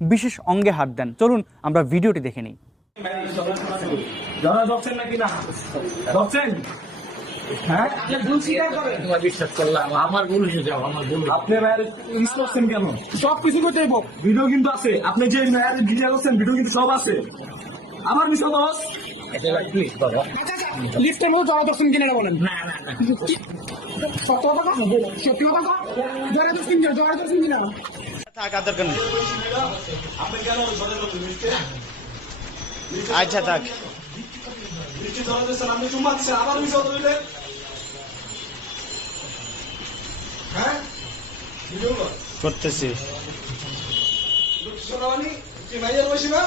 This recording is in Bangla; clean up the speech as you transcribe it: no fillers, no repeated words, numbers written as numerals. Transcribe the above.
বিশেষ অঙ্গে হাত দেন। চলুন আমরা ভিডিওটি দেখে নিই। হ্যাঁ তোমার বিশ্বাস করলাম আমার ভুল হয়ে যাও আমার ভুল আপনি ম্যারেজ মিস করছেন কেন? সব কিছু করতে হইব, ভিডিও কিন্তু আছে। আপনি যে ম্যারেজ ভিডিও করছেন ভিডিও কিন্তু সব আছে। আমার বিষয় বস প্লিজ বাবা লিফটের মধ্যে জড়া ধরছেন কিনা বলেন। না না না সত্য কথা বলো, সত্যি কথা জড়া ধরছেন কিনা, জড়া ধরছেন কিনা? থাক আর দরকার নেই। আপনি কেন জড়া ধরছেন লিফটে? আচ্ছা থাক। লিফটে জড়া ধরছেন, আপনি চুম্মা দিচ্ছেন, আবার মিস হতে হ্যাঁ ভিডিও করতেছি। সোনামানি কি ভাইয়ের বসে না?